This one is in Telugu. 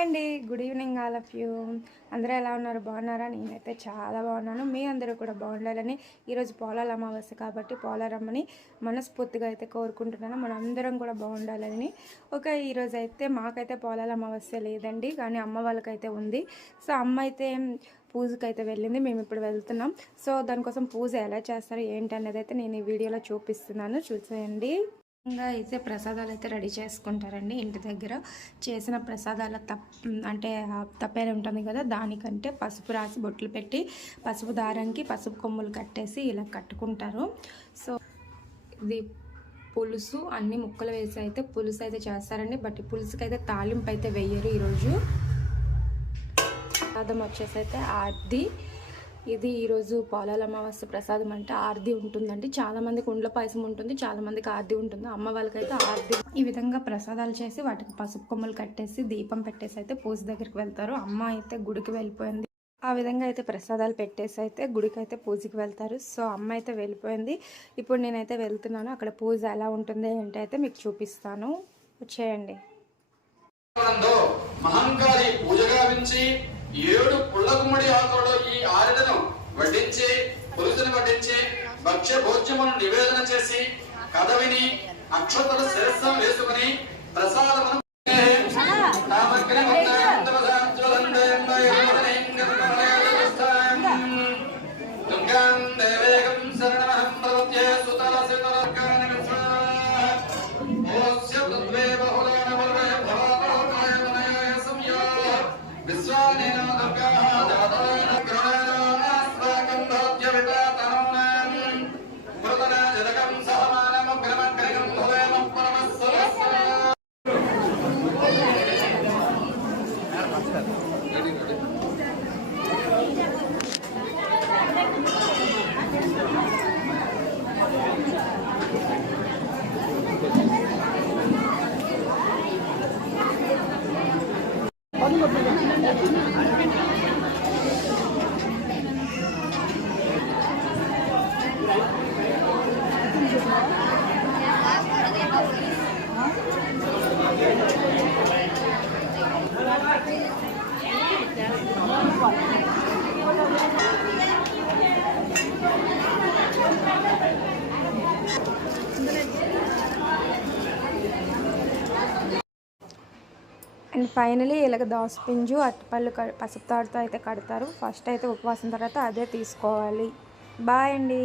హాయ్ అండి, good evening all of you. అందరూ ఎలా ఉన్నారు? బాగున్నారా? నేనైతే చాలా బాగున్నాను. మీ అందరూ కూడా బాగుండాలని ఈరోజు పోలాల అమావాస్య కాబట్టి పోలారమ్మని మనస్ఫూర్తిగా అయితే కోరుకుంటున్నాను. మనం అందరం కూడా బాగుండాలని. ఈరోజు అయితే మాకైతే పోలాల అమావాస్య లేదండి, కానీ అమ్మ వాళ్ళకైతే ఉంది. సో అమ్మ అయితే పూజకి అయితే వెళ్ళింది, మేము ఇప్పుడు వెళ్తున్నాం. సో దానికోసం పూజ ఎలా చేస్తారు ఏంటి అనేది అయితే నేను ఈ వీడియోలో చూపిస్తున్నాను, చూసేయండి. ఇంకా అయితే ప్రసాదాలు అయితే రెడీ చేసుకుంటారండి. ఇంటి దగ్గర చేసిన ప్రసాదాల అంటే తప్పేది ఉంటుంది కదా, దానికంటే పసుపు రాసి బొట్లు పెట్టి పసుపు దారంకి పసుపు కొమ్ములు కట్టేసి ఇలా కట్టుకుంటారు. సో ఇది పులుసు అన్ని ముక్కలు వేసి అయితే పులుసు అయితే చేస్తారండి. బట్ ఈ పులుసుకి అయితే తాలింపు అయితే వేయరు ఈరోజు. ప్రసాదం వచ్చేసి అయితే ఆర్ది. ఇది ఈరోజు పోలాల అమావాస్య ప్రసాదం అంటే ఆర్ది ఉంటుందండి. చాలామందికి ఉండ్ల పాయసం ఉంటుంది, చాలామందికి ఆర్ది ఉంటుంది. అమ్మ వాళ్ళకైతే ఆర్ది. ఈ విధంగా ప్రసాదాలు చేసి వాటికి పసుపు కొమ్మలు కట్టేసి దీపం పెట్టేసి అయితే పూజ దగ్గరికి వెళ్తారు. అమ్మ అయితే గుడికి వెళ్ళిపోయింది. ఆ విధంగా అయితే ప్రసాదాలు పెట్టేసి అయితే గుడికి అయితే పూజకి వెళ్తారు. సో అమ్మ అయితే వెళ్ళిపోయింది. ఇప్పుడు నేనైతే వెళ్తున్నాను. అక్కడ పూజ ఎలా ఉంటుంది ఏంటి అయితే మీకు చూపిస్తాను, వచ్చేయండి. మహంకాళి పూజగా వించి 7 పుల్లగుమ్మడి ఆకులలో ఈ ఆరిడను వడ్డించి పులుసుని వడ్డించి భక్ష్య భోజ్యమును నివేదన చేసి కథ విని అక్షతలు శిరస్సం వేసుకుని ప్రసాదమును అండ్ ఫైనలీ ఇలాగ దోసపింజు అరటిపళ్ళు పసుపు తాడుతో అయితే కడతారు. ఫస్ట్ అయితే ఉపవాసం, తర్వాత అదే తీసుకోవాలి. బాయ్ అండి.